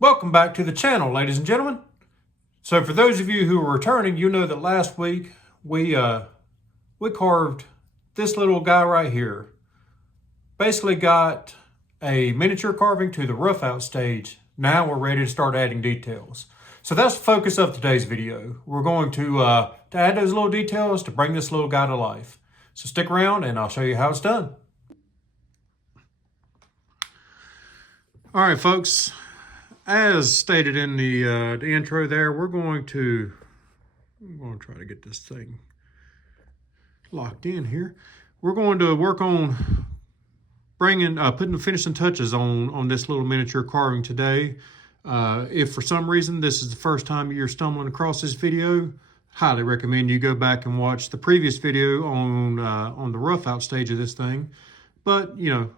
Welcome back to the channel, ladies and gentlemen. So for those of you who are returning, you know that last week we carved this little guy right here. Basically got a miniature carving to the rough out stage. Now we're ready to start adding details. So that's the focus of today's video. We're going to add those little details to bring this little guy to life. So stick around and I'll show you how it's done. All right, folks. As stated in the intro there, I'm going to try to get this thing locked in here. We're going to work on putting the finishing touches on this little miniature carving today. If for some reason this is the first time you're stumbling across this video, highly recommend you go back and watch the previous video on the rough out stage of this thing. But you know,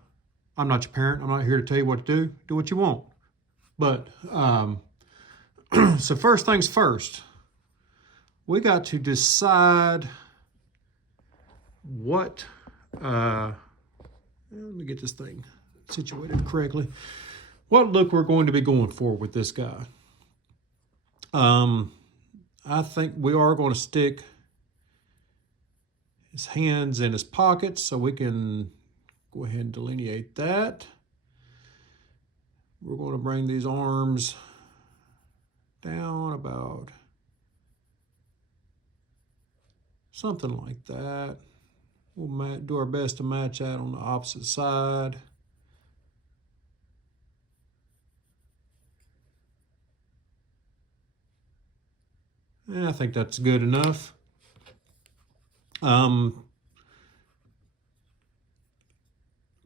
I'm not your parent. I'm not here to tell you what to do. Do what you want. But, so first things first, we got to decide what, let me get this thing situated correctly, what look we're going to be going for with this guy. I think we are going to stick his hands in his pockets, so we can go ahead and delineate that. We're going to bring these arms down about something like that. We'll do our best to match that on the opposite side. And I think that's good enough.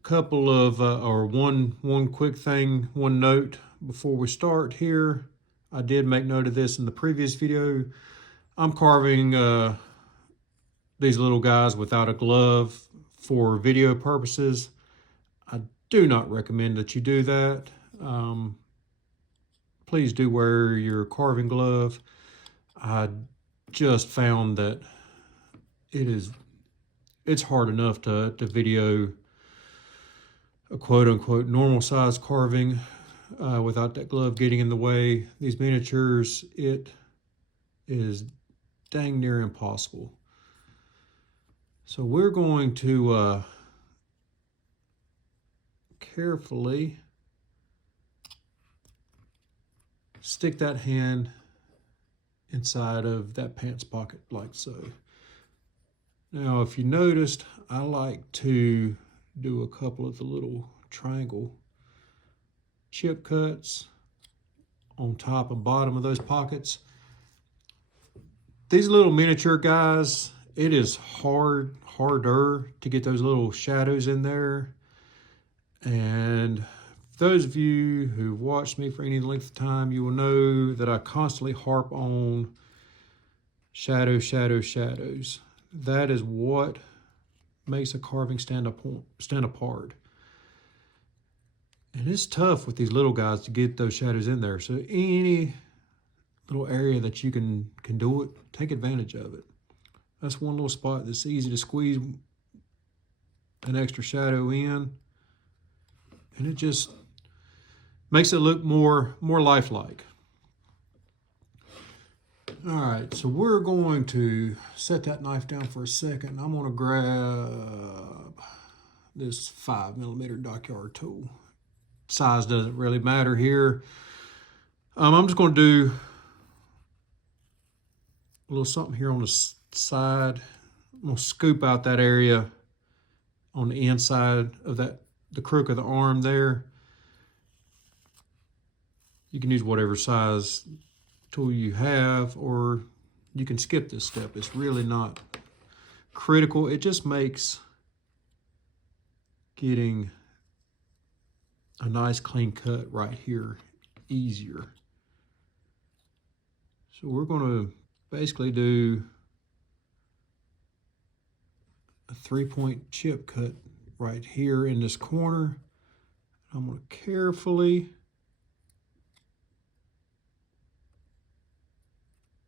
Couple of one quick thing, one note before we start here. I did make note of this in the previous video. I'm carving these little guys without a glove for video purposes. I do not recommend that you do that. Please do wear your carving glove. I just found that it's hard enough to video a quote-unquote normal size carving without that glove getting in the way. These miniatures, it is dang near impossible. So we're going to carefully stick that hand inside of that pants pocket like so. Now, if you noticed, I like to do a couple of the little triangle chip cuts on top and bottom of those pockets. These little miniature guys, it is harder to get those little shadows in there. And those of you who've watched me for any length of time, you will know that I constantly harp on shadows. That is what makes a carving stand apart. And it's tough with these little guys to get those shadows in there. So any little area that you can do it, take advantage of it. That's one little spot that's easy to squeeze an extra shadow in, and it just makes it look more lifelike. All right, so we're going to set that knife down for a second. I'm going to grab this 5mm dockyard tool. Size doesn't really matter here. I'm just going to do a little something here on the side. I'm going to scoop out that area on the inside of the crook of the arm there. You can use whatever size tool you have, or you can skip this step. It's really not critical. It just makes getting a nice clean cut right here easier. So we're going to basically do a 3-point chip cut right here in this corner. I'm going to carefully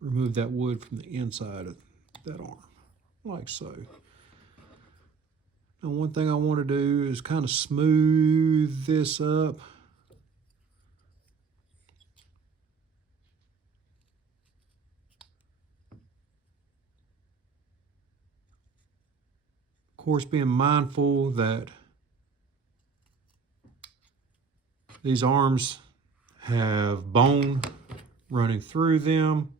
remove that wood from the inside of that arm, like so. Now, one thing I want to do is kind of smooth this up course, being mindful that these arms have bone running through them.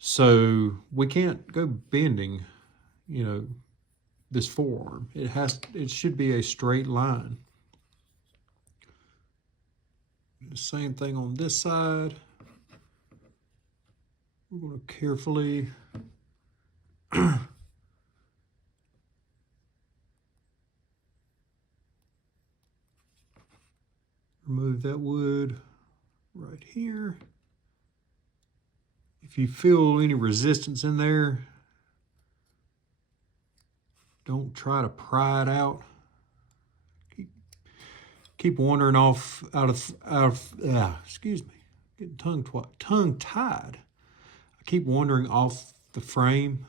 So we can't go bending, you know, this forearm. It should be a straight line. The same thing on this side. We're going to carefully remove that wood right here. If you feel any resistance in there, don't try to pry it out. Keep wandering off excuse me, getting tongue-tied. I keep wandering off the frame,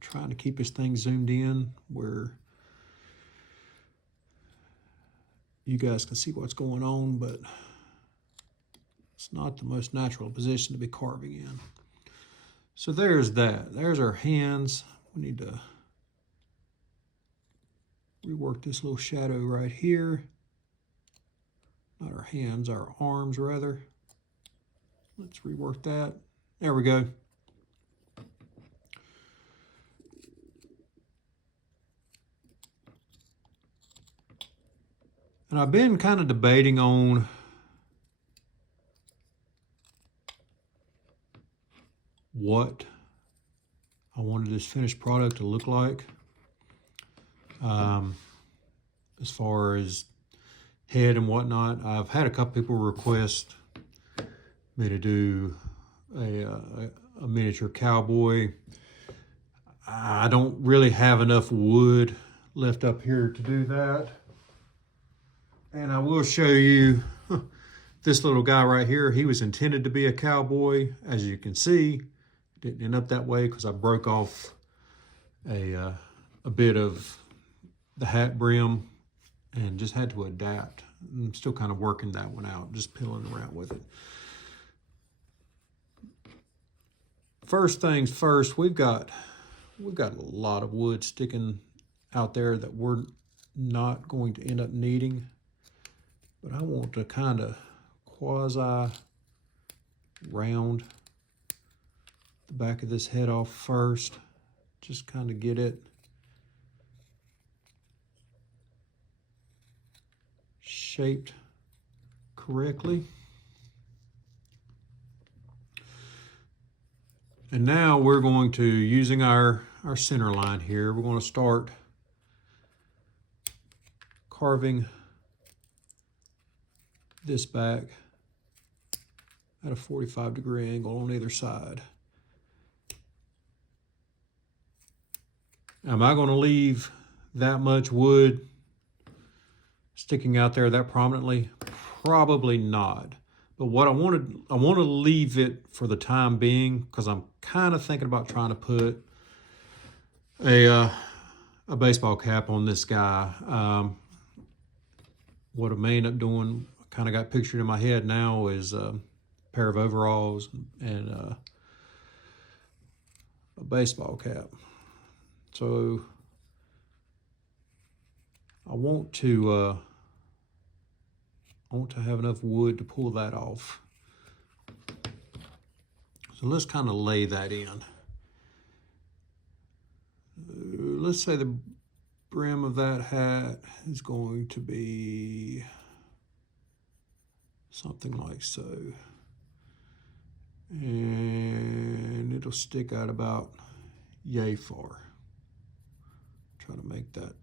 trying to keep this thing zoomed in where you guys can see what's going on, but it's not the most natural position to be carving in. So there's that. There's our hands. We need to rework this little shadow right here. Not our hands, our arms rather. Let's rework that. There we go. And I've been kind of debating on what I wanted this finished product to look like. As far as head and whatnot, I've had a couple people request me to do a miniature cowboy. I don't really have enough wood left up here to do that. And I will show you this little guy right here. He was intended to be a cowboy. As you can see, didn't end up that way because I broke off a bit of the hat brim and just had to adapt. I'm still kind of working that one out, just piddling around with it. First things first, we've got a lot of wood sticking out there that we're not going to end up needing, but I want to kind of quasi round the back of this head off first, just kind of get it shaped correctly. And now we're going to, using our center line here, we're going to start carving this back at a 45-degree angle on either side. Am I going to leave that much wood sticking out there that prominently? Probably not. But what I want to leave it for the time being, because I'm kind of thinking about trying to put a baseball cap on this guy. What I may end up doing, kind of got pictured in my head now, is a pair of overalls and a baseball cap. So I want to have enough wood to pull that off. So let's kind of lay that in. Let's say the brim of that hat is going to be something like so. And it'll stick out about yay far. Try to make that.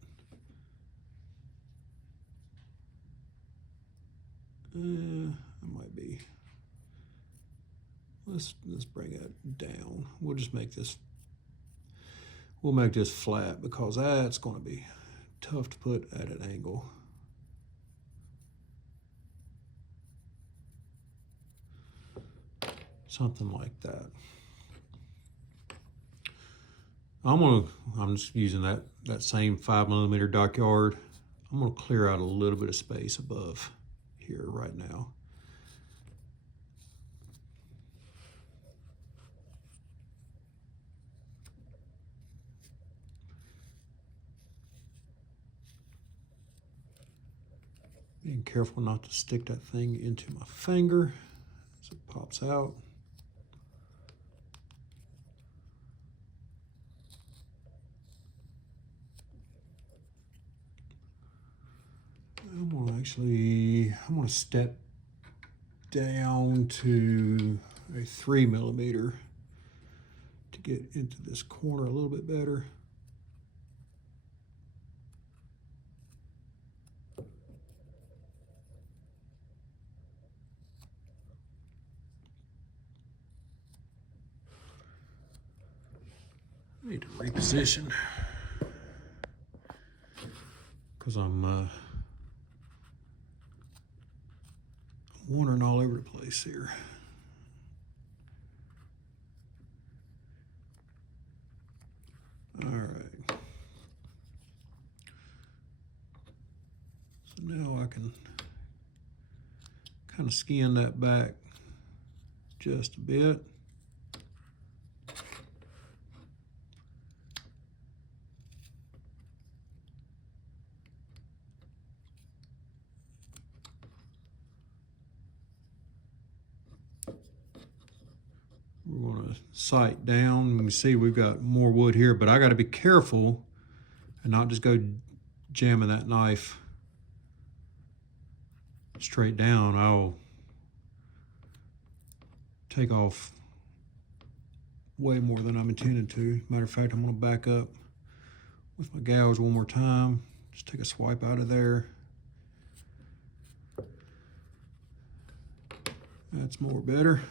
That might be. Let's bring it down. We'll just make this. We'll make this flat because that's going to be tough to put at an angle. Something like that. I'm just using that same 5mm Dockyard. I'm gonna clear out a little bit of space above here right now. Being careful not to stick that thing into my finger as it pops out. I'm gonna step down to a 3mm to get into this corner a little bit better. I need to reposition because I'm wandering all over the place here. All right. So now I can kind of skin that back just a bit. We're going to sight down. You can see we've got more wood here, but I got to be careful and not just go jamming that knife straight down. I'll take off way more than I'm intended to. Matter of fact, I'm going to back up with my gouge one more time. Just take a swipe out of there. That's more better.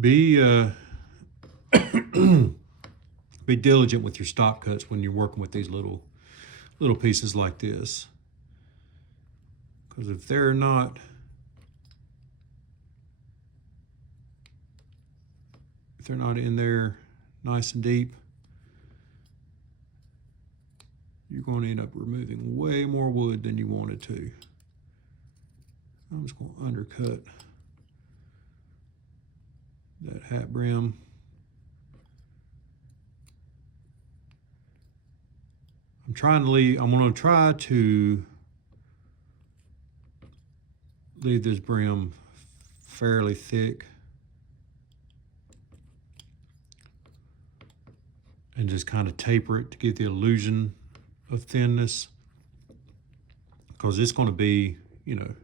Be diligent with your stop cuts when you're working with these little pieces like this, because if they're not in there nice and deep, you're going to end up removing way more wood than you wanted to. I'm just going to undercut that hat brim. I'm going to try to leave this brim fairly thick and just kind of taper it to get the illusion of thinness, because it's going to be, you know,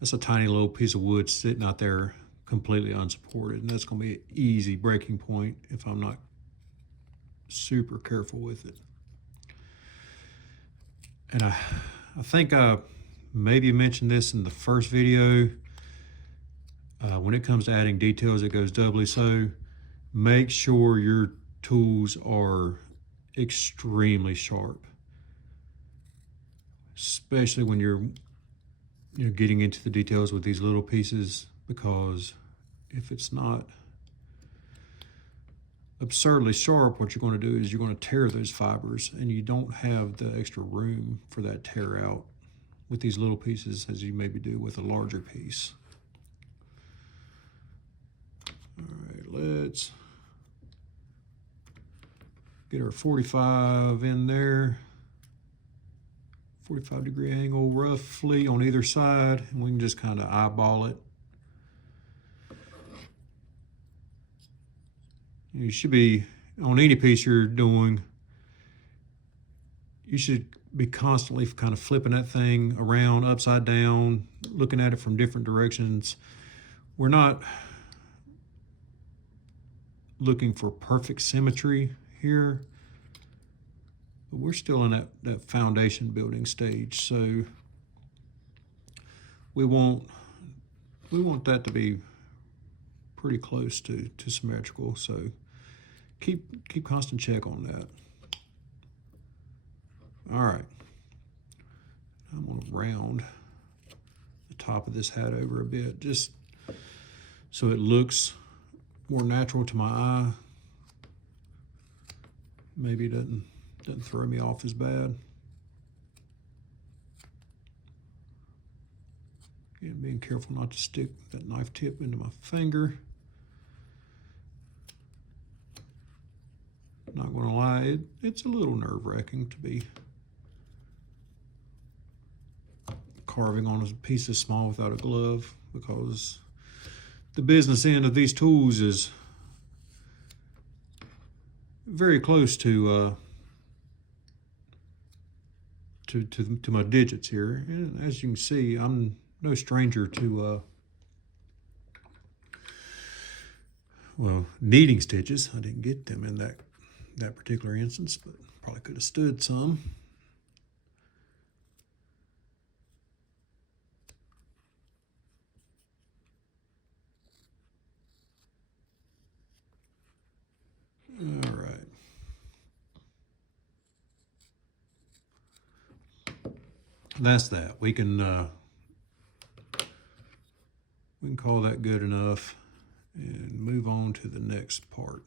that's a tiny little piece of wood sitting out there completely unsupported, and that's going to be an easy breaking point if I'm not super careful with it. And I think I maybe mentioned this in the first video. When it comes to adding details, it goes doubly so. Make sure your tools are extremely sharp, especially when you're getting into the details with these little pieces, because if it's not absurdly sharp, what you're going to do is you're going to tear those fibers, and you don't have the extra room for that tear out with these little pieces as you maybe do with a larger piece. All right, let's get our 45 in there. 45-degree angle roughly on either side, and we can just kind of eyeball it. You should be, on any piece you're doing, you should be constantly kind of flipping that thing around, upside down, looking at it from different directions. We're not looking for perfect symmetry here, but we're still in that foundation building stage. So we want that to be pretty close to symmetrical. So keep constant check on that. All right, I'm gonna round the top of this hat over a bit, just so it looks more natural to my eye. Maybe it doesn't throw me off as bad. Again, being careful not to stick that knife tip into my finger. Not going to lie, it's a little nerve-wracking to be carving on a piece of small without a glove, because the business end of these tools is very close to my digits here. And as you can see, I'm no stranger to well, needing stitches. I didn't get them in that particular instance, but probably could have stood some. All right. That's that. We can call that good enough and move on to the next part.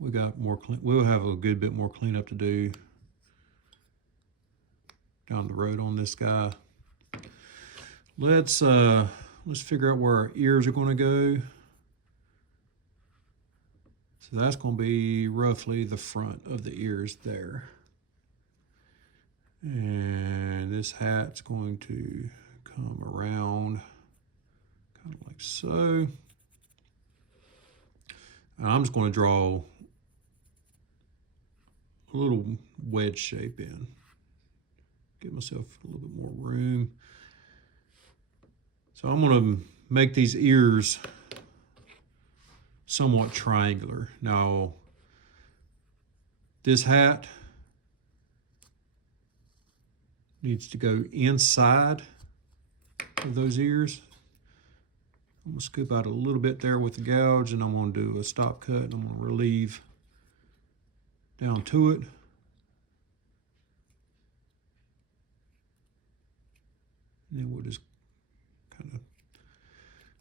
We'll have a good bit more cleanup to do down the road on this guy. Let's figure out where our ears are going to go. So that's going to be roughly the front of the ears there. And this hat's going to come around kind of like so. And I'm just going to draw a little wedge shape in. Give myself a little bit more room. So I'm going to make these ears somewhat triangular. Now, this hat needs to go inside of those ears. I'm going to scoop out a little bit there with the gouge, and I'm going to do a stop cut, and I'm going to relieve down to it. And then we'll just kind of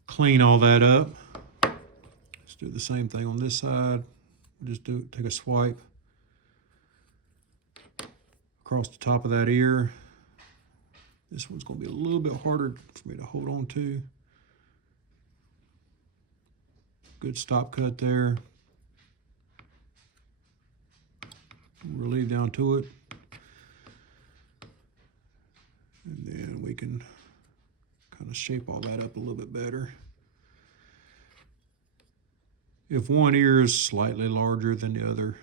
clean all that up. Let's do the same thing on this side. Just take a swipe across the top of that ear. This one's going to be a little bit harder for me to hold on to. Good stop cut there. Relieve down to it. And then we can kind of shape all that up a little bit better. If one ear is slightly larger than the other,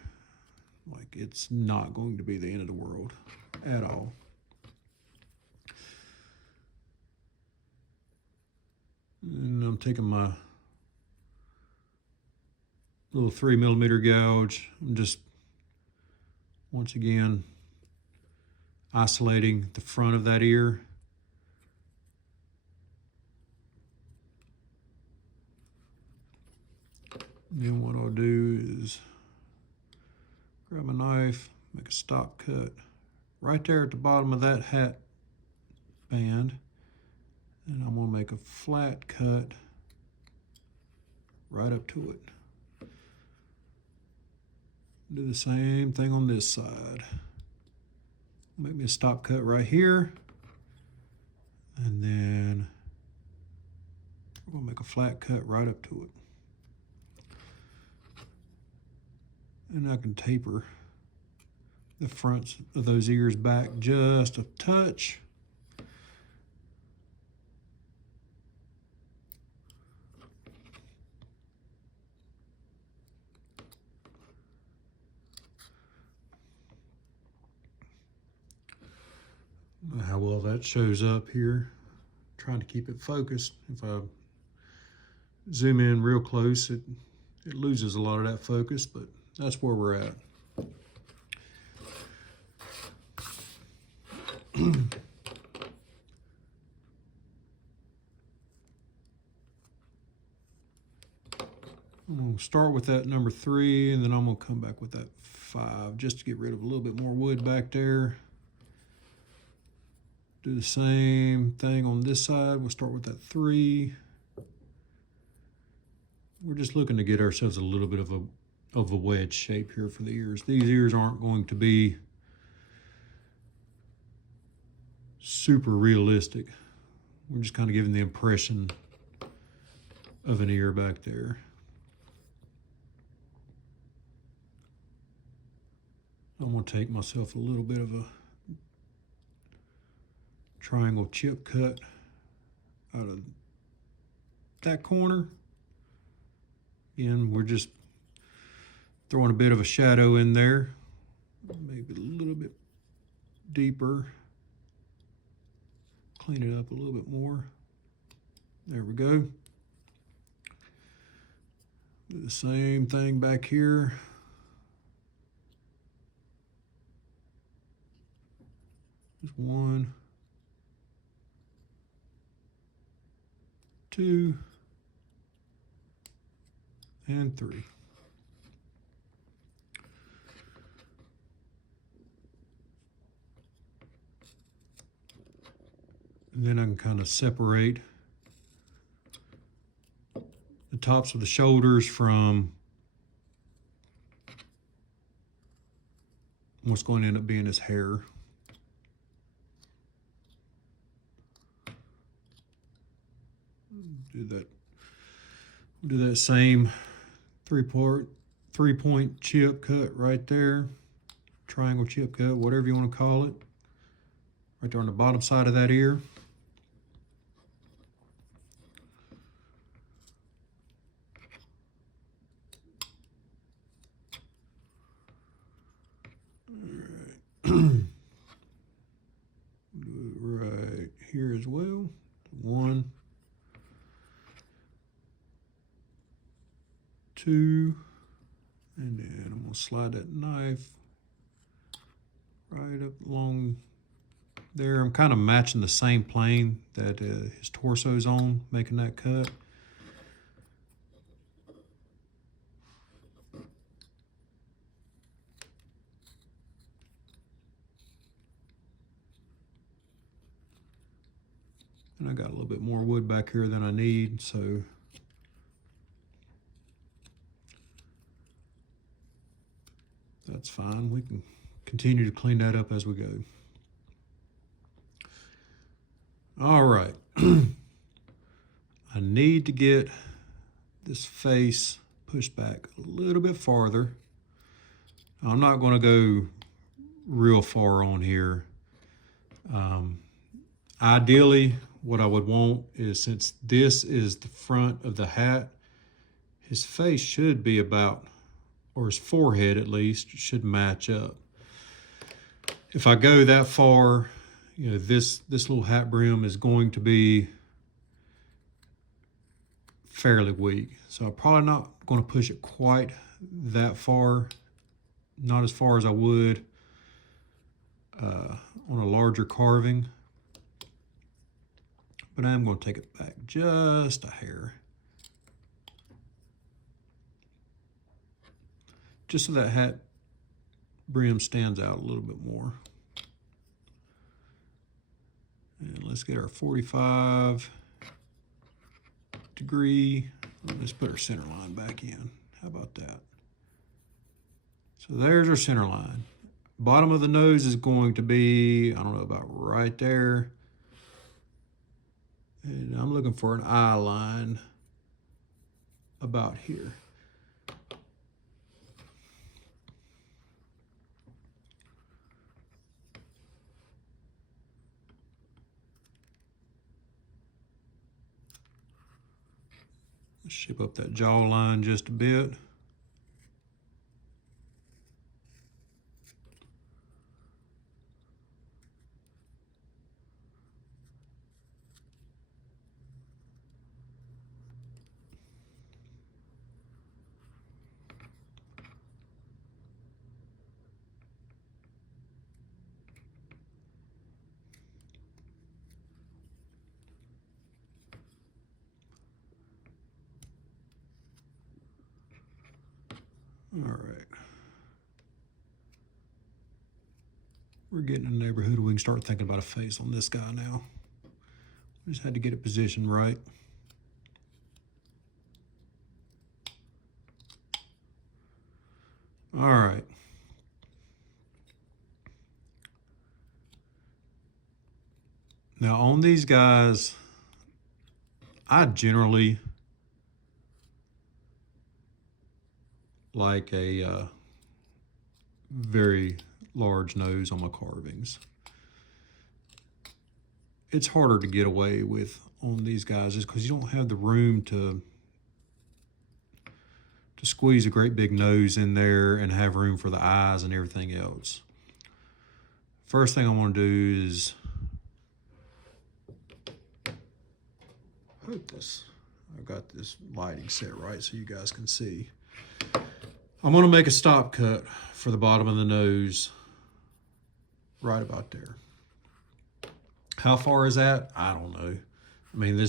like, it's not going to be the end of the world at all. And I'm taking my little 3mm gouge. I'm just, once again, isolating the front of that ear. And then what I'll do is grab my knife, make a stop cut right there at the bottom of that hat band. And I'm going to make a flat cut right up to it. Do the same thing on this side. Make me a stop cut right here. And then we're going to make a flat cut right up to it. And I can taper the fronts of those ears back just a touch. How well that shows up here. Trying to keep it focused. If I zoom in real close, it loses a lot of that focus, but that's where we're at. I'm going to start with that number 3, and then I'm going to come back with that 5 just to get rid of a little bit more wood back there. Do the same thing on this side. We'll start with that 3. We're just looking to get ourselves a little bit of a wedge shape here for the ears. These ears aren't going to be super realistic. We're just kind of giving the impression of an ear back there. I'm going to take myself a little bit of a triangle chip cut out of that corner. Again, we're just throwing a bit of a shadow in there, maybe a little bit deeper. Clean it up a little bit more. There we go. Do the same thing back here. Just 1, 2, and 3. And then I can kind of separate the tops of the shoulders from what's going to end up being his hair. Do that same three-point chip cut right there, triangle chip cut, whatever you want to call it, right there on the bottom side of that ear. All right. Do it right here as well. 1, 2, and then I'm going to slide that knife right up along there. I'm kind of matching the same plane that his torso's on, making that cut. And I got a little bit more wood back here than I need, so that's fine. We can continue to clean that up as we go. All right. I need to get this face pushed back a little bit farther. I'm not going to go real far on here. Ideally, what I would want is, since this is the front of the hat, his face should be about, or his forehead at least, should match up. If I go that far, you know, this little hat brim is going to be fairly weak. So I'm probably not going to push it quite that far, not as far as I would on a larger carving. But I'm going to take it back just a hair, just so that hat brim stands out a little bit more. And let's get our 45 degree. Let's put our center line back in. How about that? So there's our center line. Bottom of the nose is going to be, I don't know, about right there. And I'm looking for an eye line about here. Let's shape up that jawline just a bit. All right. We're getting in the neighborhood where we can start thinking about a face on this guy now. We just had to get it positioned right. All right. Now on these guys, I generally like a very large nose on my carvings. It's harder to get away with on these guys just because you don't have the room to squeeze a great big nose in there and have room for the eyes and everything else. First thing I want to do is I've got this lighting set right so you guys can see. I'm going to make a stop cut for the bottom of the nose right about there. How far is that? I don't know. I mean,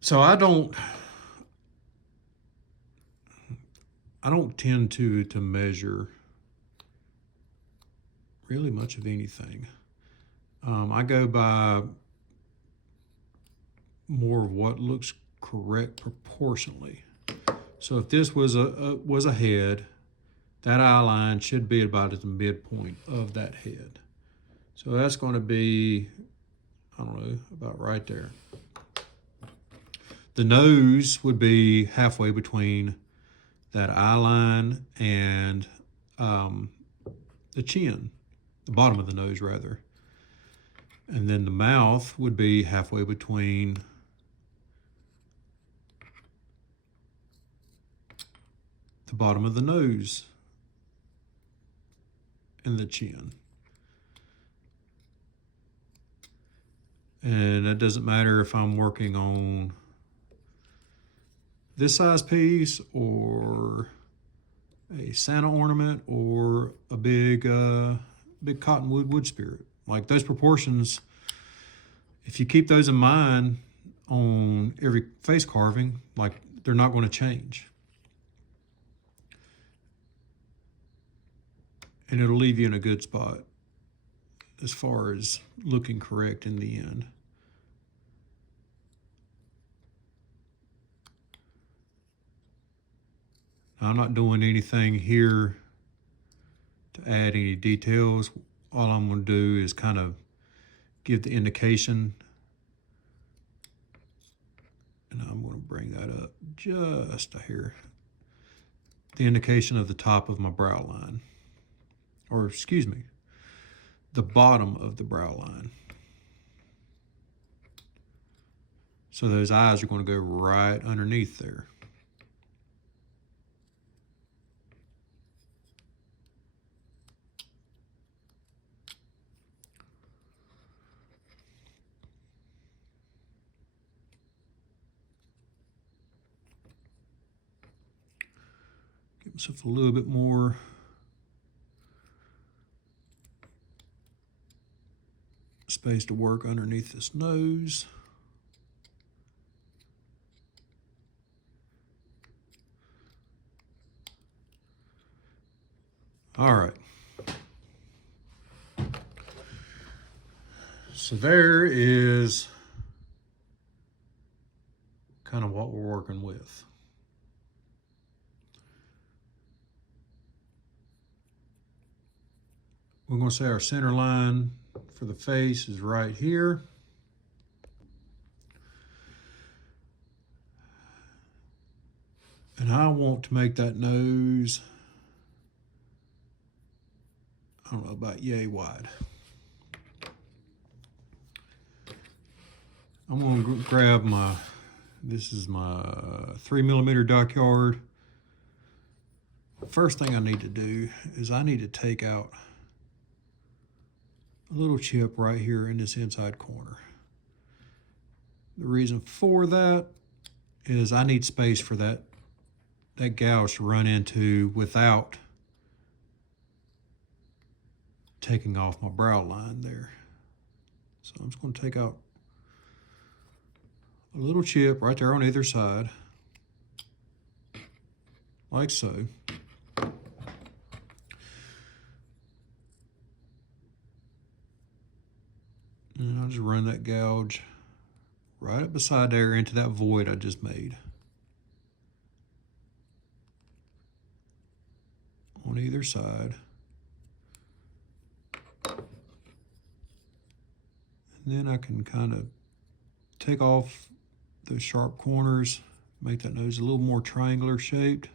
so I don't tend to measure really much of anything. I go by more of what looks correct proportionally. So if this was a head, that eye line should be about at the midpoint of that head. So that's going to be, I don't know, about right there. The nose would be halfway between that eye line and the chin, the bottom of the nose rather. And then the mouth would be halfway between the bottom of the nose and the chin. And that doesn't matter if I'm working on this size piece or a Santa ornament or a big cottonwood wood spirit. Like those proportions, if you keep those in mind on every face carving, like they're not going to change. And it'll leave you in a good spot as far as looking correct in the end. Now, I'm not doing anything here to add any details. All I'm going to do is kind of give the indication. And I'm going to bring that up just a hair. The indication of the top of my brow line. Or excuse me, the bottom of the brow line. So those eyes are going to go right underneath there. Give myself a little bit more space to work underneath this nose. All right. So there is kind of what we're working with. We're going to say our center line for the face is right here. And I want to make that nose, I don't know, about yay wide. I'm going to grab this is my 3mm Dockyard. First thing I need to do is I need to take out a little chip right here in this inside corner. The reason for that is I need space for that gouge to run into without taking off my brow line there. So I'm just going to take out a little chip right there on either side, like so. And I'll just run that gouge right up beside there into that void I just made. On either side. And then I can kind of take off those sharp corners, make that nose a little more triangular shaped,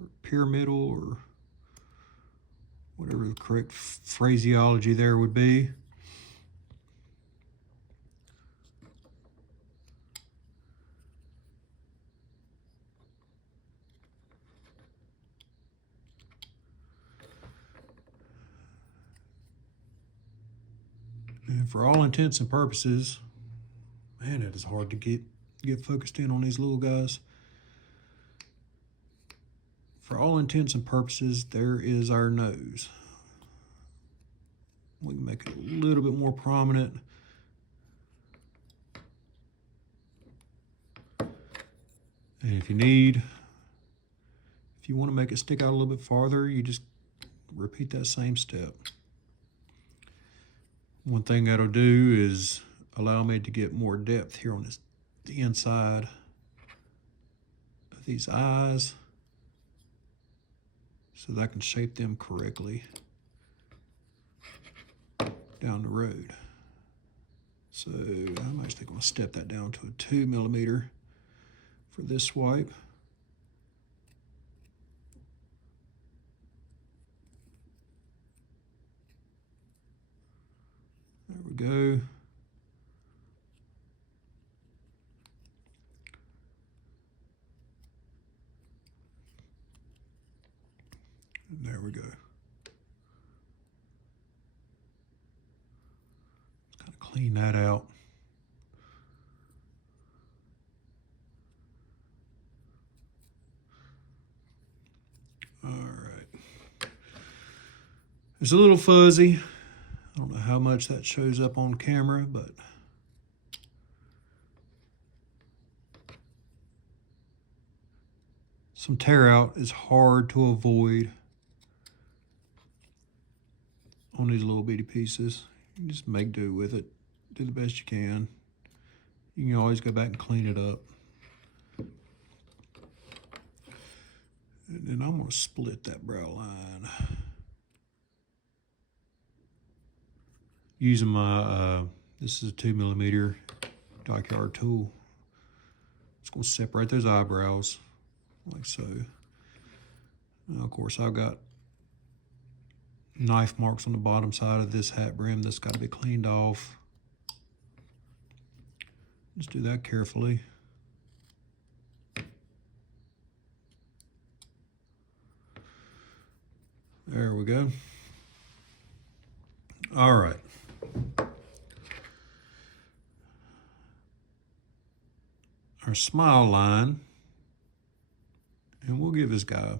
or pyramidal, or whatever the correct phraseology there would be. And for all intents and purposes, man, it is hard to get focused in on these little guys. For all intents and purposes, there is our nose. We can make it a little bit more prominent. And if you want to make it stick out a little bit farther, you just repeat that same step. One thing that'll do is allow me to get more depth here on the inside of these eyes, so that I can shape them correctly down the road. So I'm actually going to step that down to a 2mm for this swipe. There we go. And there we go. Just kind of clean that out. All right. It's a little fuzzy. I don't know how much that shows up on camera, but some tear out is hard to avoid on these little bitty pieces. You just make do with it. Do the best you can. You can always go back and clean it up. And then I'm going to split that brow line. Using my, this is a 2mm Dockyard tool. It's going to separate those eyebrows like so. Now, of course, I've got knife marks on the bottom side of this hat brim that's got to be cleaned off. Just do that carefully. There we go. All right. Our smile line, and we'll give this guy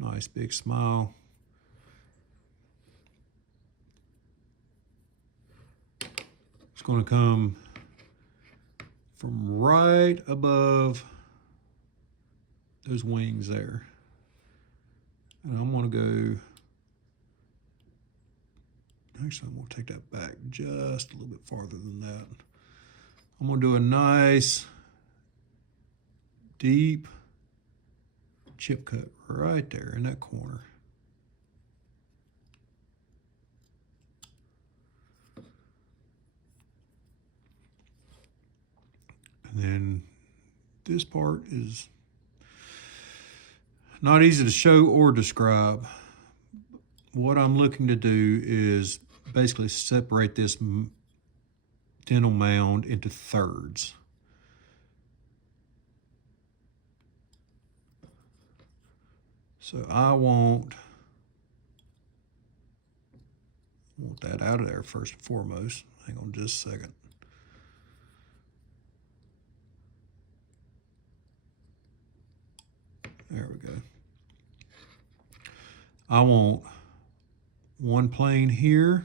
a nice big smile. It's going to come from right above those wings there. And I'm going to go, actually I'm going to take that back just a little bit farther than that. I'm going to do a nice deep chip cut right there in that corner. And then this part is not easy to show or describe. What I'm looking to do is basically separate this dental mound into thirds. So I want that out of there first and foremost. Hang on just a second. There we go. I want one plane here.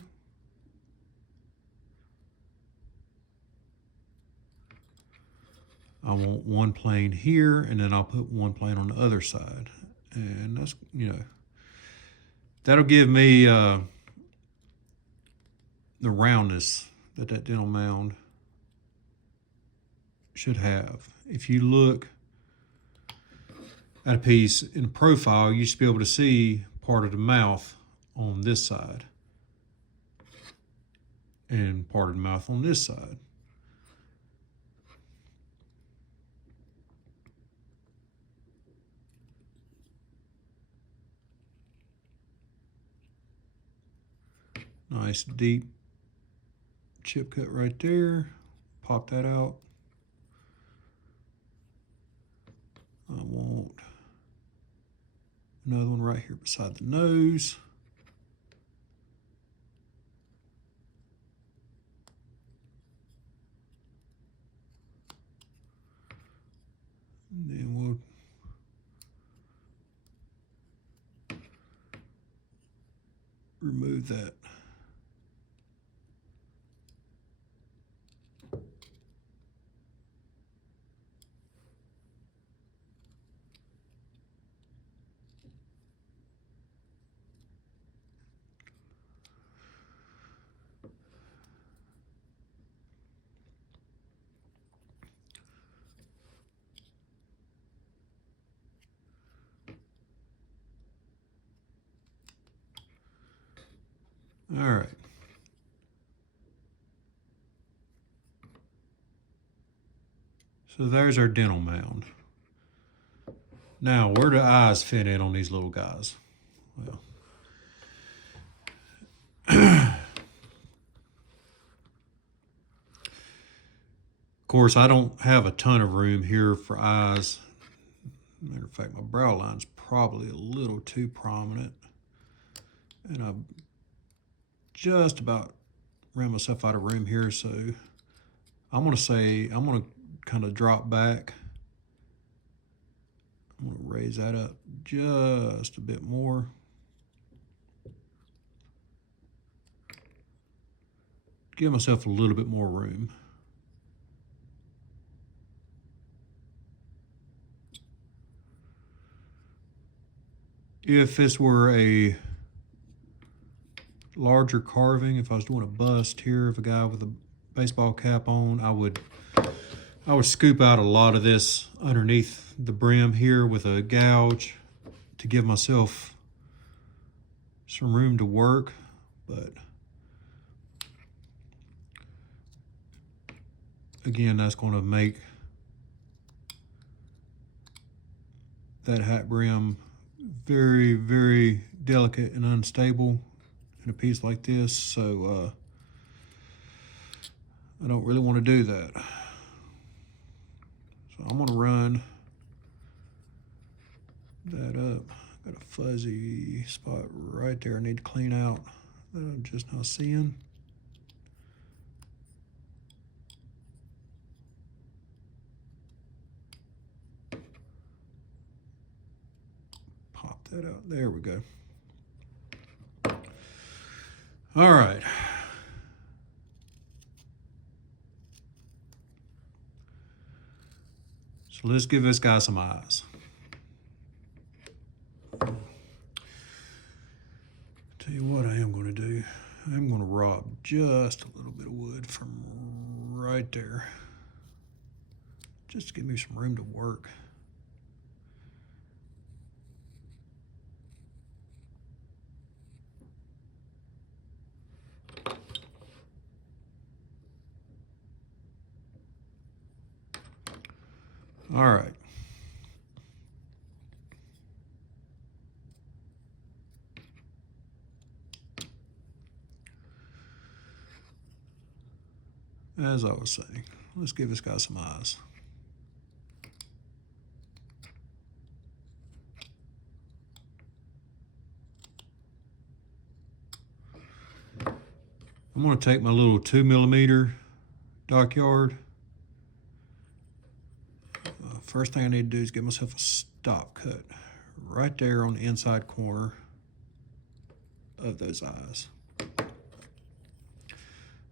I want one plane here, and then I'll put one plane on the other side. And that's, you know, that'll give me the roundness that dental mound should have. If you look at a piece in profile, you should be able to see part of the mouth on this side. and part of the mouth on this side. Nice deep chip cut right there. Pop that out. I want another one right here beside the nose. And then we'll remove that. All right. So there's our dental mound. Now, where do eyes fit in on these little guys? Well, of course, I don't have a ton of room here for eyes. Matter of fact, my brow line's probably a little too prominent. And I've just about ran myself out of room here, so I'm gonna kind of drop back. I'm gonna raise that up just a bit more. Give myself a little bit more room. If this were a larger carving, if I was doing a bust here of a guy with a baseball cap on, I would scoop out a lot of this underneath the brim here with a gouge to give myself some room to work, but again, that's going to make that hat brim very, very delicate and unstable in a piece like this, so I don't really want to do that. So I'm going to run that up. Got a fuzzy spot right there I need to clean out that I'm just not seeing. Pop that out. There we go. All right. So let's give this guy some eyes. Tell you what I am going to do. I'm going to rob just a little bit of wood from right there. Just to give me some room to work. All right. As I was saying, let's give this guy some eyes. I'm going to take my little 2mm Dock-Yard. First thing I need to do is give myself a stop cut right there on the inside corner of those eyes. I'm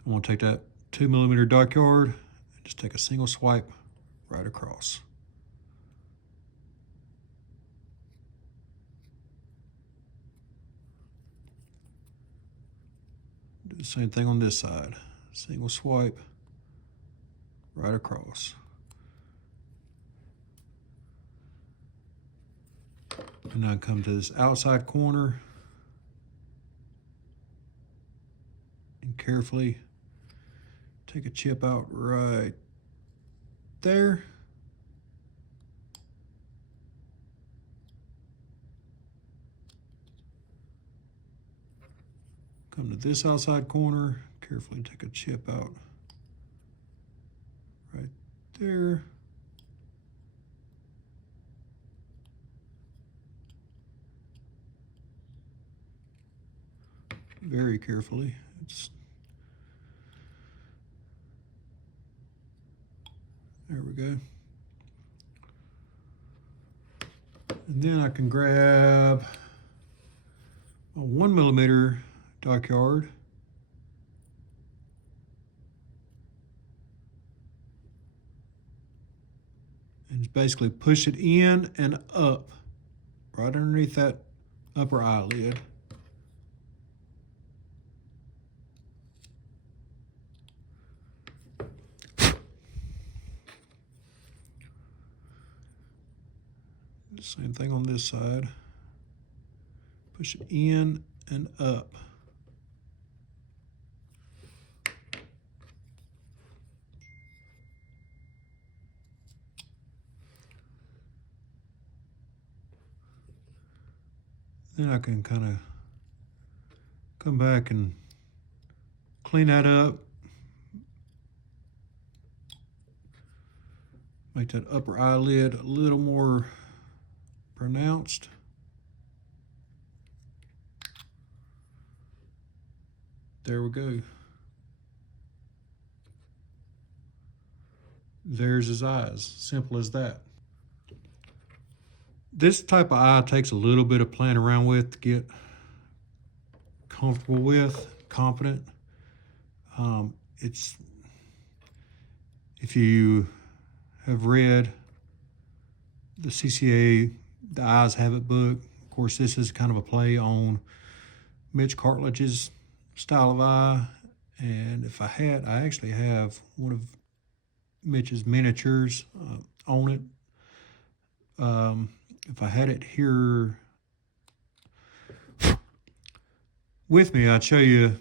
going to take that 2mm Dock-Yard and just take a single swipe right across. Do the same thing on this side. Single swipe right across. And now come to this outside corner and carefully take a chip out right there. Come to this outside corner, carefully take a chip out right there. Very carefully. There we go. And then I can grab a 1mm Dockyard. And basically push it in and up, right underneath that upper eyelid. Same thing on this side. Push it in and up. Then I can kind of come back and clean that up. Make that upper eyelid a little more pronounced. There we go. There's his eyes. Simple as that. This type of eye takes a little bit of playing around with to get comfortable with, confident. It's, if you have read the CCA, The Eyes Have It book, of course this is kind of a play on Mitch Cartledge's style of eye. And if I actually have one of Mitch's miniatures on it. If I had it here with me, I'd show you,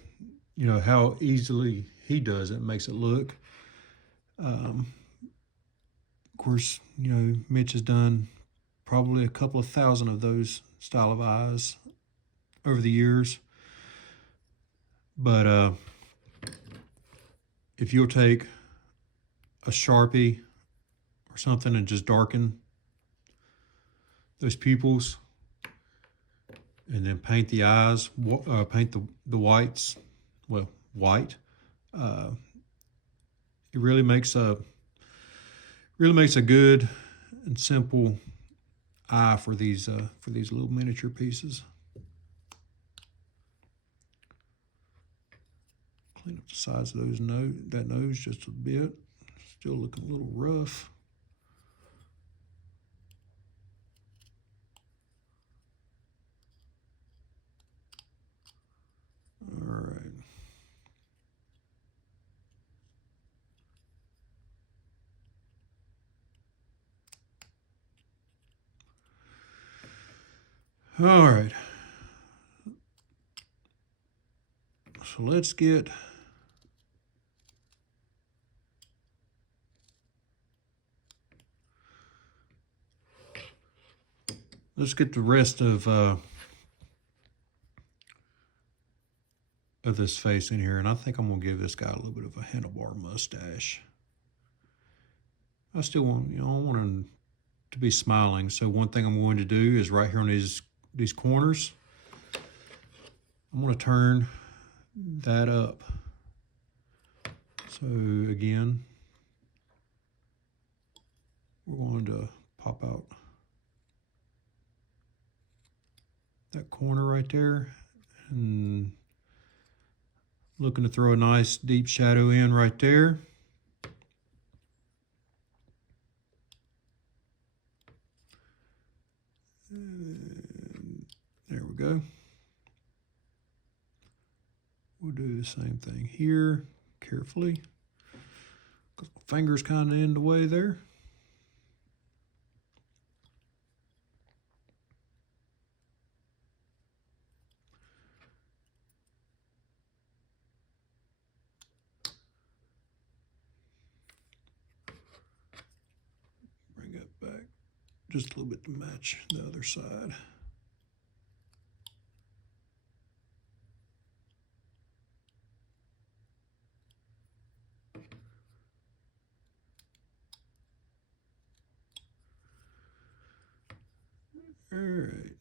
how easily he does it, makes it look. Of course, Mitch has done probably a couple of thousand of those style of eyes over the years. But if you'll take a Sharpie or something and just darken those pupils and then paint the eyes, paint the whites, well, white, it really makes a good and simple eye for these little miniature pieces. Clean up the sides of that nose just a bit. Still looking a little rough. All right. All right. So let's get the rest of this face in here, and I think I'm gonna give this guy a little bit of a handlebar mustache. I still want, I want him to be smiling. So one thing I'm going to do is right here on these corners, I'm going to turn that up. So again, we're going to pop out that corner right there, and looking to throw a nice deep shadow in right there. And there we go. We'll do the same thing here, carefully, because my finger's kind of in the way there. just a little bit to match the other side. All right,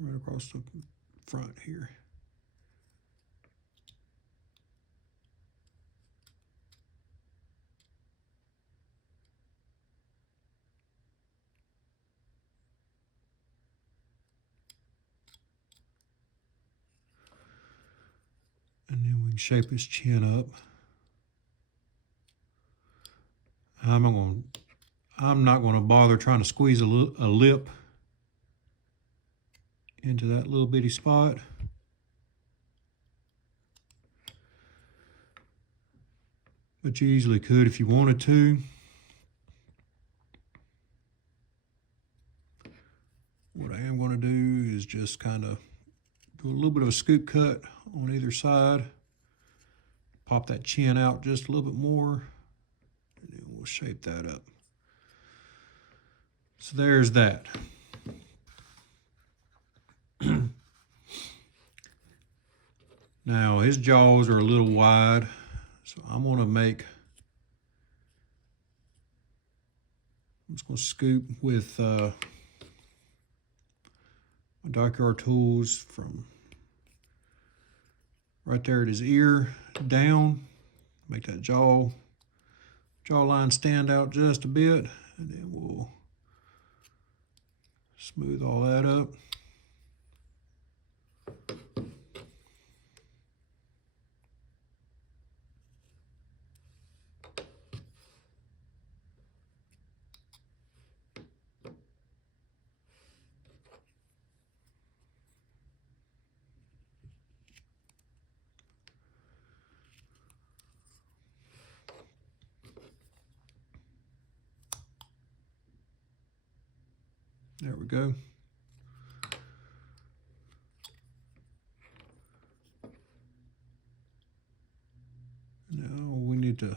right across the front here. And then we can shape his chin up. I'm not going to bother trying to squeeze a lip into that little bitty spot. But you easily could if you wanted to. What I am going to do is just kind of do a little bit of a scoop cut on either side. Pop that chin out just a little bit more. And then we'll shape that up. So there's that. Now his jaws are a little wide, so I'm just going to scoop with my Dockyard Tools from right there at his ear down. Make that jawline stand out just a bit, and then we'll smooth all that up. There we go. Now we need to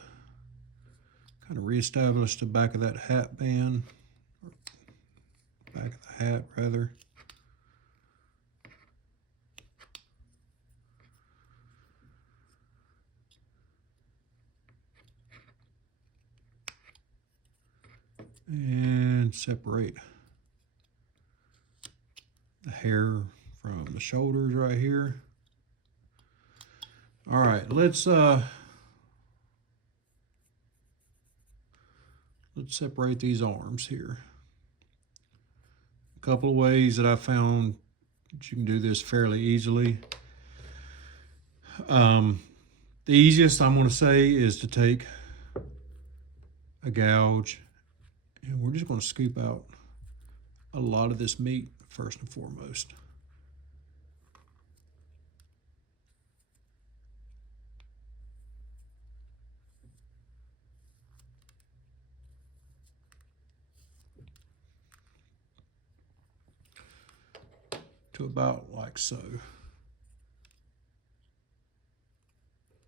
kind of reestablish the back of that hat band, or back of the hat rather. And separate the hair from the shoulders right here. All right, let's separate these arms here. A couple of ways that I found that you can do this fairly easily. The easiest I'm going to say is to take a gouge, and we're just going to scoop out a lot of this meat first and foremost. To about like so.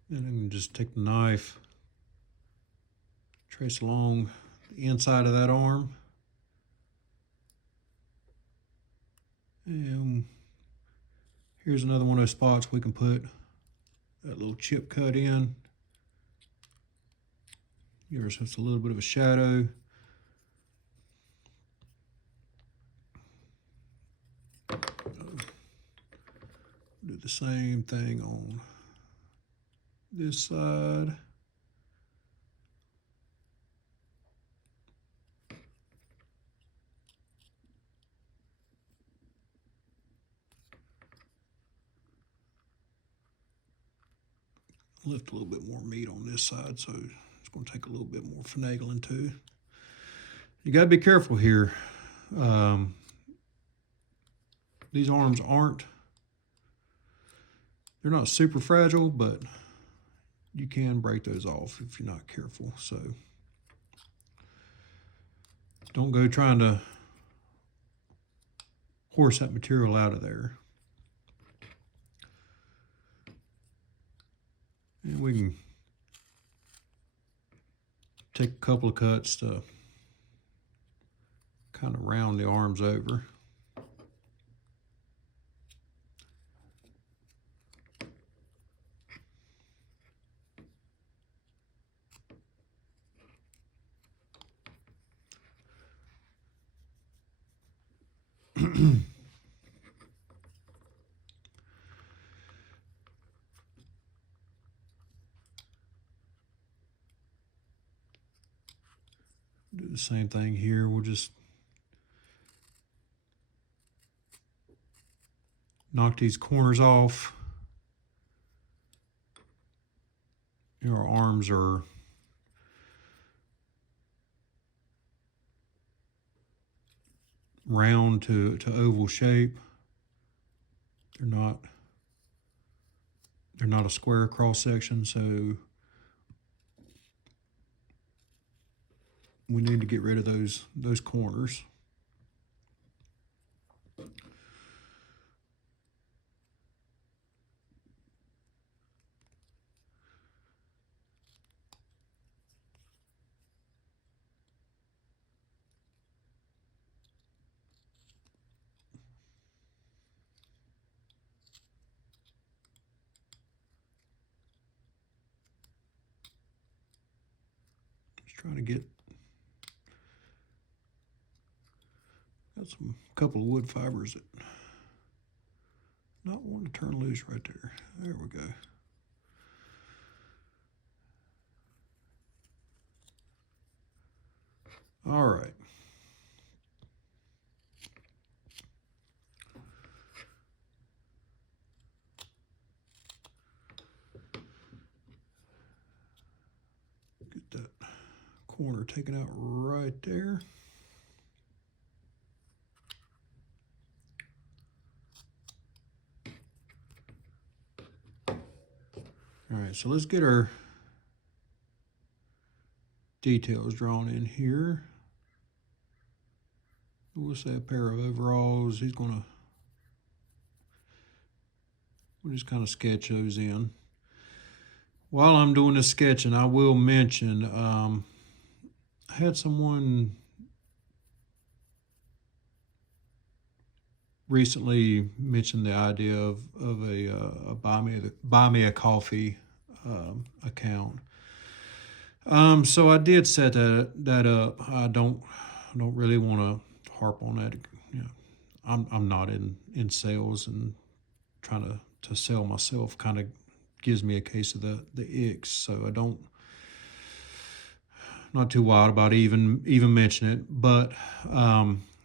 Then I can just take the knife, trace along the inside of that arm. And here's another one of those spots we can put that little chip cut in. Give ourselves a little bit of a shadow. Do the same thing on this side. Lift a little bit more meat on this side, so it's going to take a little bit more finagling too. You got to be careful here. These arms they're not super fragile, but you can break those off if you're not careful. So don't go trying to horse that material out of there. And we can take a couple of cuts to kind of round the arms over. Do the same thing here. We'll just knock these corners off. Our arms are round to oval shape. They're not a square cross section, so we need to get rid of those corners. Just trying to get got some couple of wood fibers that not wanting to turn loose right there. There we go. All right. Get that corner taken out right there. All right, so let's get our details drawn in here. We'll say a pair of overalls. We'll just kind of sketch those in. While I'm doing this sketching, I will mention, I had someone recently mention the idea of a buy me a coffee account. So I did set that up. I don't really want to harp on that. You know, I'm not in sales, and trying to sell myself kind of gives me a case of the icks. So I don't, not too wild about even mention it. But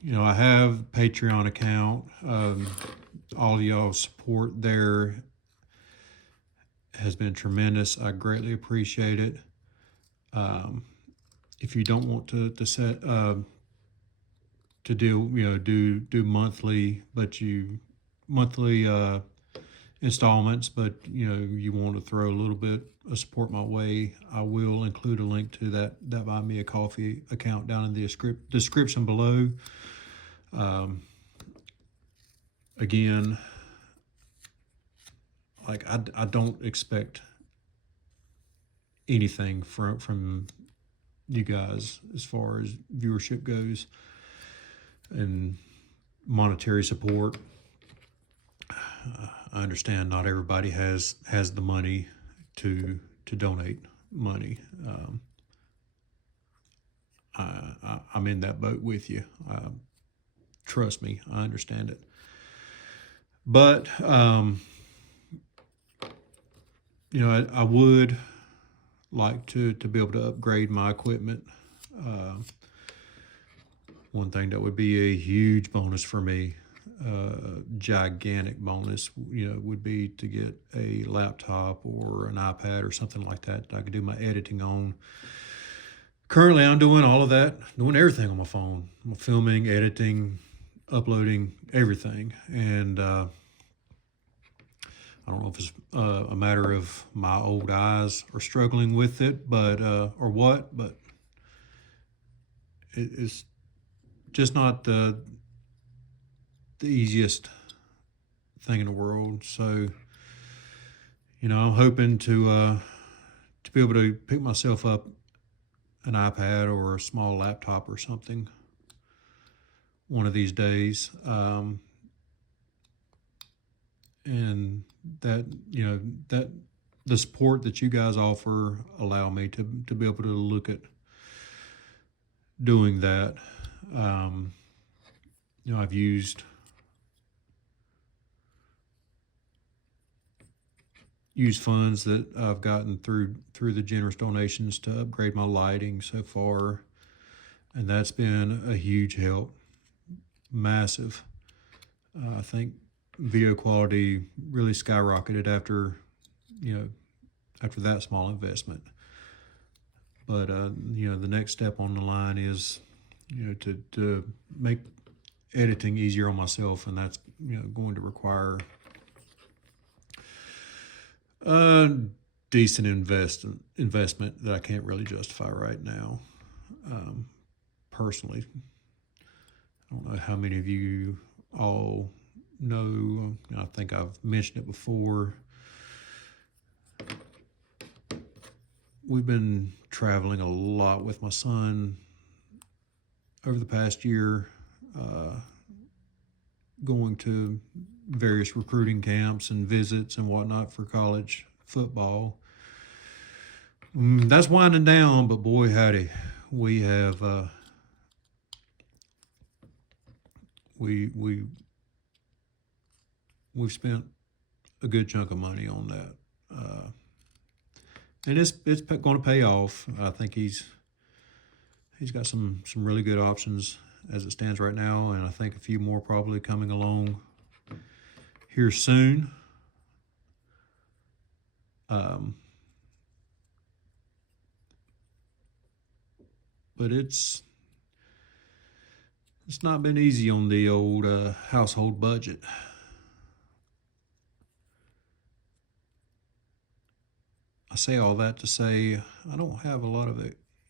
you know, I have a Patreon account. All of y'all's support there has been tremendous. I greatly appreciate it. If you don't want to set to do monthly, but monthly installments, but you want to throw a little bit of support my way, I will include a link to that Buy Me a Coffee account down in the description below. Again, like I don't expect anything from you guys as far as viewership goes and monetary support. I understand not everybody has the money to donate money. I'm in that boat with you. Trust me, I understand it. But I would like to be able to upgrade my equipment. One thing that would be a huge bonus for me, gigantic bonus, would be to get a laptop or an iPad or something like that I could do my editing on. Currently, I'm doing all of that, doing everything on my phone. I'm filming, editing, uploading, everything. And I don't know if it's a matter of my old eyes are struggling with it, but or what, but it's just not the easiest thing in the world. So, I'm hoping to be able to pick myself up an iPad or a small laptop or something. one of these days. And that, you know, that the support that you guys offer allow me to be able to look at doing that. You know, I've used funds that I've gotten through the generous donations to upgrade my lighting so far, and that's been a huge help, massive. I think video quality really skyrocketed after, you know, after that small investment. But you know, the next step on the line is, you know, to make editing easier on myself, and that's, you know, going to require a decent investment that I can't really justify right now. Personally, I don't know how many of you all know. I think I've mentioned it before. We've been traveling a lot with my son over the past year, going to various recruiting camps and visits and whatnot for college football. That's winding down, but boy howdy, we have we've spent a good chunk of money on that, and it's going to pay off. I think he's got some really good options as it stands right now, and I think a few more probably coming along here soon. But it's not been easy on the old household budget. I say all that to say I don't have a lot of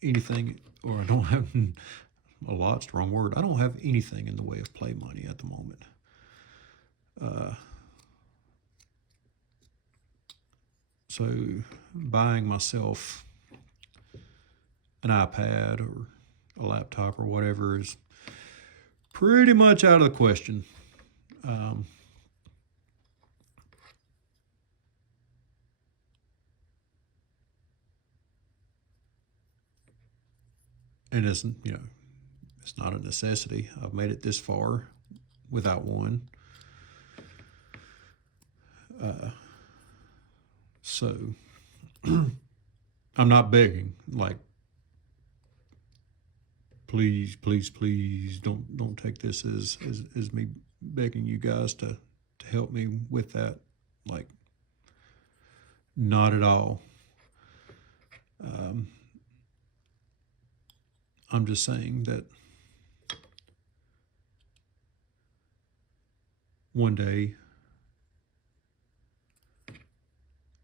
anything, or I don't have a lot's the wrong word. I don't have anything in the way of play money at the moment. So buying myself an iPad or a laptop or whatever is pretty much out of the question. And it's, you know, it's not a necessity. I've made it this far without one. So I'm not begging, like, please don't take this as me begging you guys to help me with that. Like, not at all. I'm just saying that one day,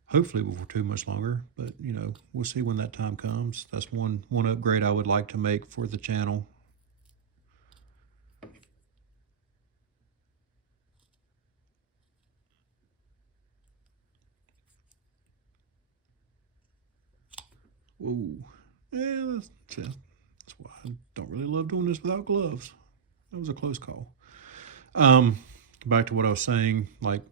hopefully before too much longer, but you know, we'll see when that time comes. That's one upgrade I would like to make for the channel. Whoa, yeah, that's why I don't really love doing this without gloves. That was a close call. Back to what I was saying, like,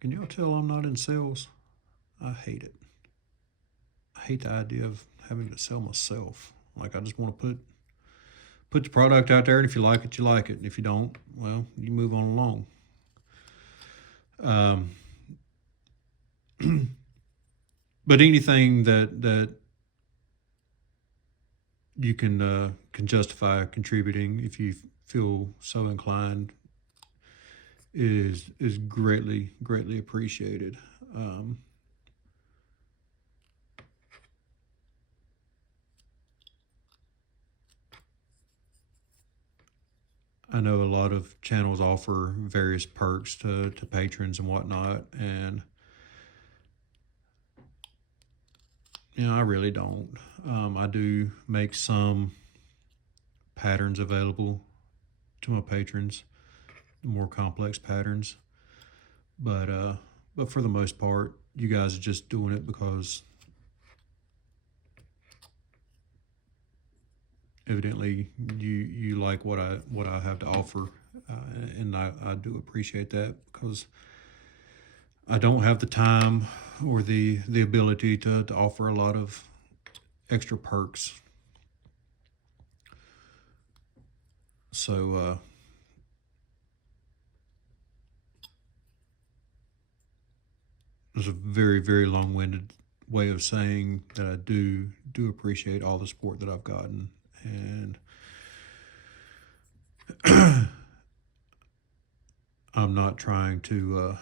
can y'all tell I'm not in sales? I hate it. I hate the idea of having to sell myself. Like, I just want to put the product out there, and if you like it, you like it. And if you don't, well, you move on along. But anything that you can justify contributing, if you feel so inclined, is greatly appreciated. I know a lot of channels offer various perks to patrons and whatnot, and you know, I really don't. I do make some patterns available to my patrons, more complex patterns, but for the most part, you guys are just doing it because evidently you like what I have to offer, and I do appreciate that, because I don't have the time or the ability to offer a lot of extra perks. So there's a very, very long-winded way of saying that I do appreciate all the support that I've gotten, and I'm not trying to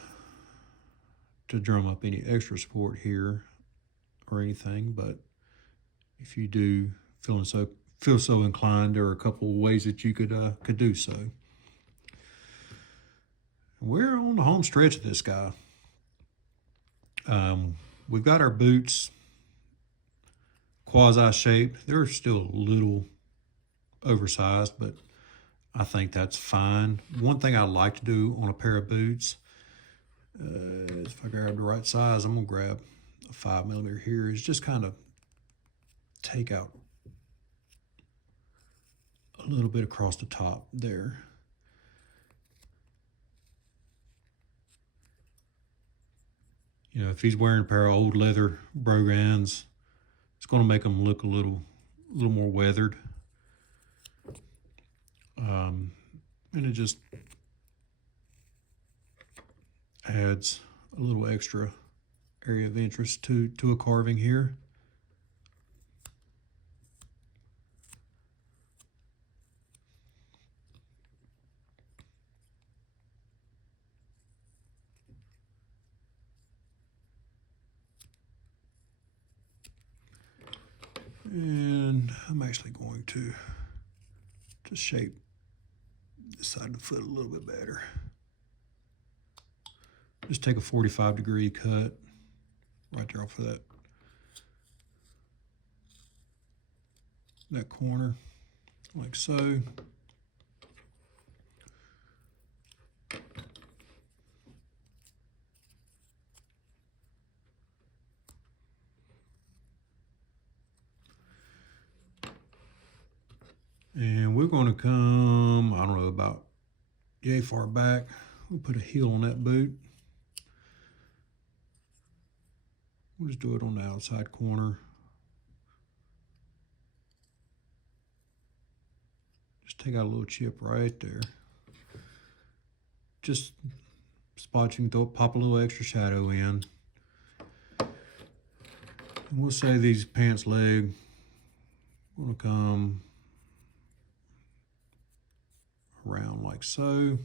drum up any extra support here or anything, but if you do feel so inclined, there are a couple of ways that you could do so. We're on the home stretch of this guy. We've got our boots quasi-shaped. They're still a little oversized, but I think that's fine. One thing I like to do on a pair of boots, if I grab the right size, I'm gonna grab a 5mm here, is just kind of take out a little bit across the top there. You know, if he's wearing a pair of old leather Brogans, it's going to make them look a little more weathered. And it just adds a little extra area of interest to a carving here. And I'm actually going to shape this side of the foot a little bit better. Just take a 45-degree cut right there off of that corner, like so. And we're going to come, I don't know, about yay far back. We'll put a heel on that boot. We'll just do it on the outside corner. Just take out a little chip right there. Just spot you can pop a little extra shadow in. And we'll say these pants leg going to come around like so.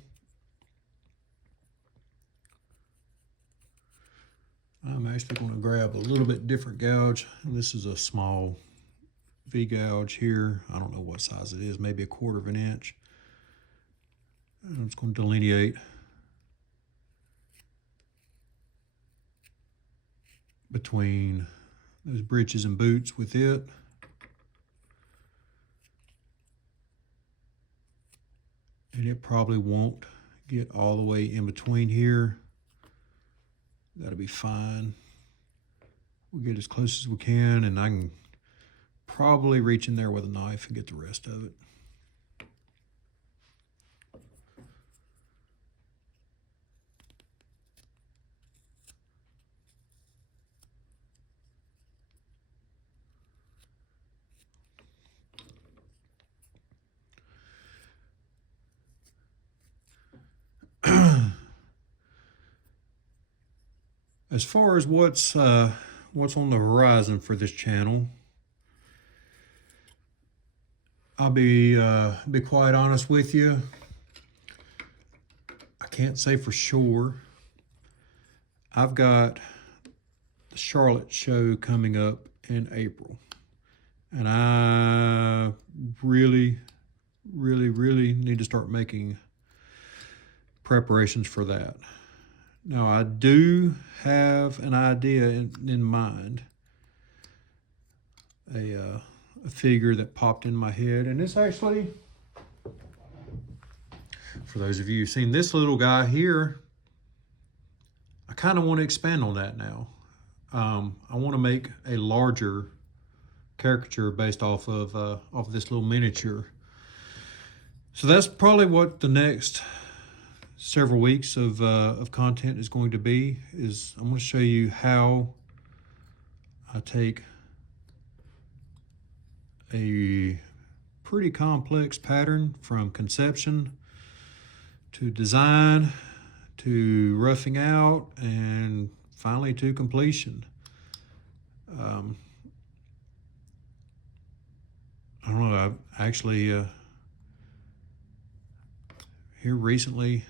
I'm actually going to grab a little bit different gouge. This is a small V gouge here. I don't know what size it is, maybe 1/4 inch. And I'm just going to delineate between those breeches and boots with it. And it probably won't get all the way in between here. That'll be fine. We'll get as close as we can, and I can probably reach in there with a knife and get the rest of it. As far as what's on the horizon for this channel, I'll be quite honest with you. I can't say for sure. I've got the Charlotte show coming up in April, and I really need to start making preparations for that. Now, I do have an idea in mind, a figure that popped in my head, and it's actually, for those of you who've seen this little guy here, I kind of want to expand on that now. I want to make a larger caricature based off of this little miniature. So that's probably what the next several weeks of content is going to be. Is I'm going to show you how I take a pretty complex pattern from conception to design to roughing out and finally to completion. I don't know, I've actually here recently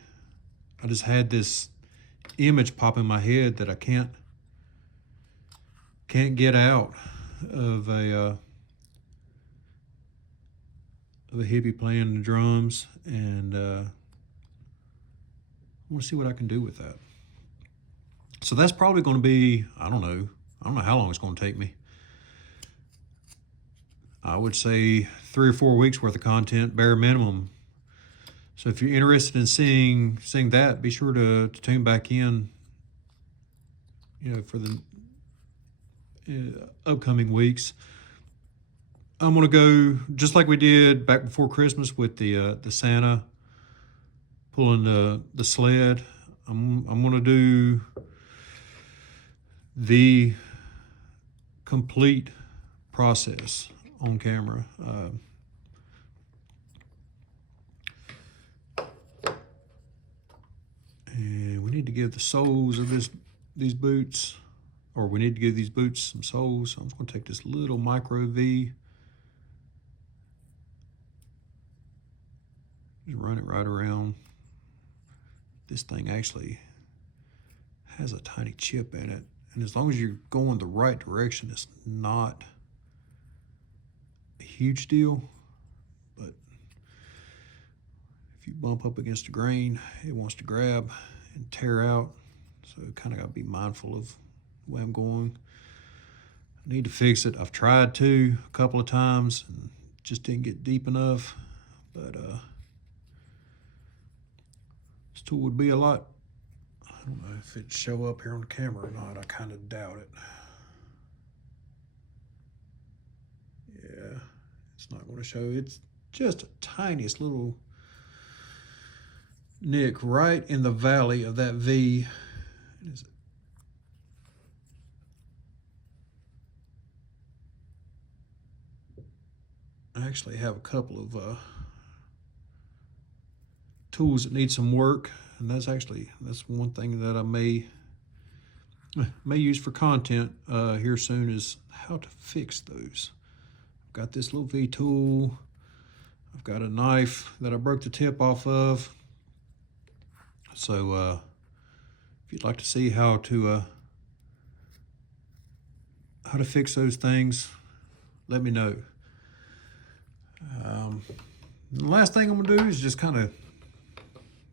I just had this image pop in my head that I can't get out of a hippie playing the drums, and I want to see what I can do with that. So that's probably going to be, I don't know how long it's going to take me. I would say 3 or 4 weeks worth of content, bare minimum. So if you're interested in seeing that, be sure to tune back in, for the upcoming weeks. I'm gonna go just like we did back before Christmas with the Santa pulling the sled. I'm gonna do the complete process on camera. And we need to give the soles of these boots, or we need to give these boots some soles. So I'm just going to take this little micro V, just run it right around. This thing actually has a tiny chip in it, and as long as you're going the right direction, it's not a huge deal. But if you bump up against a grain, it wants to grab and tear out. So kind of got to be mindful of the way I'm going. I need to fix it. I've tried to a couple of times and just didn't get deep enough. But this tool would be a lot. I don't know if it'd show up here on the camera or not. I kind of doubt it. Yeah, it's not going to show. It's just a tiniest little nick right in the valley of that V. I actually have a couple of tools that need some work, and that's one thing that I may use for content here soon, is how to fix those. I've got this little V tool. I've got a knife that I broke the tip off of. So if you'd like to see how to fix those things, let me know. The last thing I'm gonna do is just kind of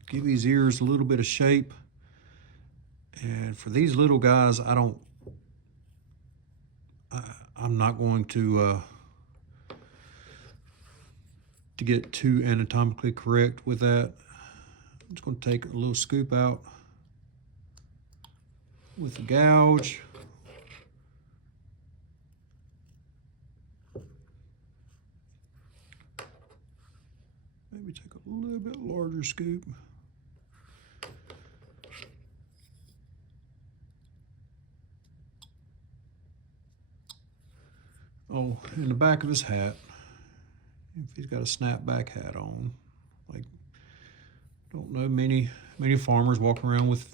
give these ears a little bit of shape. And for these little guys, I'm not going to get too anatomically correct with that. I'm just going to take a little scoop out with a gouge. Maybe take a little bit larger scoop. Oh, in the back of his hat, if he's got a snapback hat on, like, don't know many farmers walk around with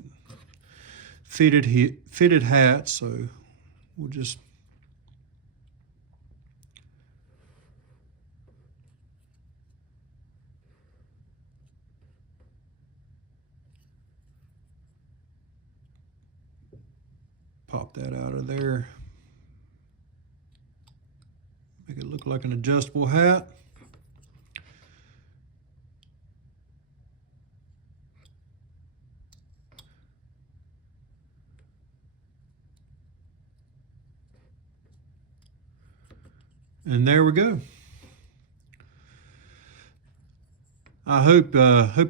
fitted hats, so we'll just pop that out of there. Make it look like an adjustable hat. And there we go. I hope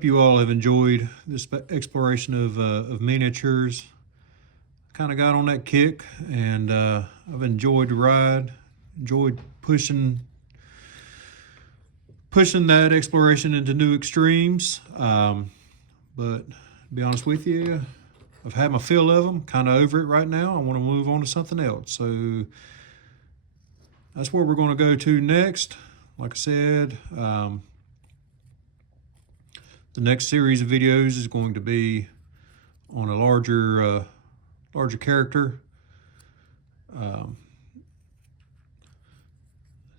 you all have enjoyed this exploration of miniatures. Kind of got on that kick, and I've enjoyed the ride. enjoyed pushing that exploration into new extremes. But to be honest with you, I've had my fill of them, kind of over it right now. I want to move on to something else. So that's where we're going to go to next. Like I said, the next series of videos is going to be on a larger character.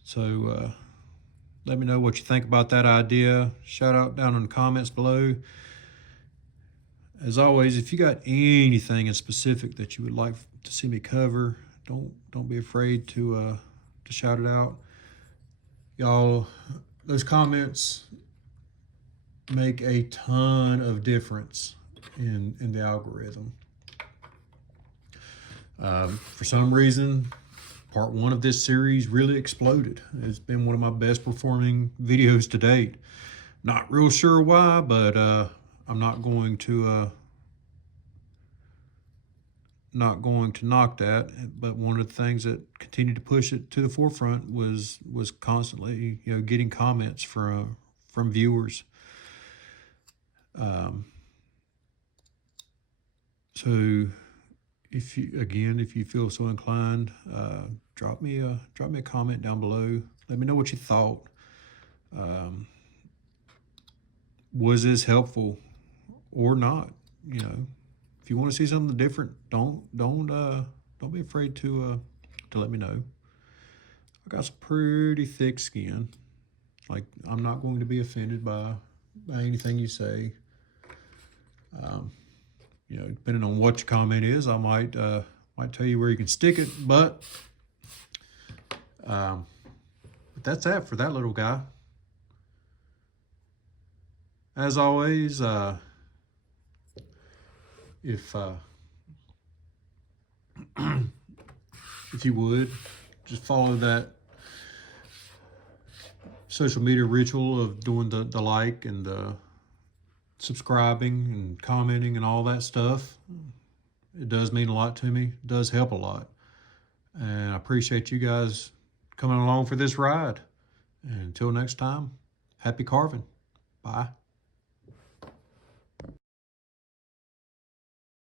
So let me know what you think about that idea. Shout out down in the comments below. As always, if you got anything in specific that you would like to see me cover, don't be afraid to shout it out. Y'all, those comments make a ton of difference in the algorithm. For some reason, part 1 of this series really exploded. It's been one of my best performing videos to date. Not real sure why, but I'm not going to knock that. But one of the things that continued to push it to the forefront was constantly, getting comments from viewers. So if you feel so inclined, drop me a comment down below. Let me know what you thought. Was this helpful or not? If you want to see something different, don't be afraid to let me know. I got some pretty thick skin. Like, I'm not going to be offended by anything you say. Depending on what your comment is, I might tell you where you can stick it, but that's that for that little guy. As always, if you would, just follow that social media ritual of doing the like and the subscribing and commenting and all that stuff. It does mean a lot to me. It does help a lot. And I appreciate you guys coming along for this ride. And until next time, happy carving. Bye.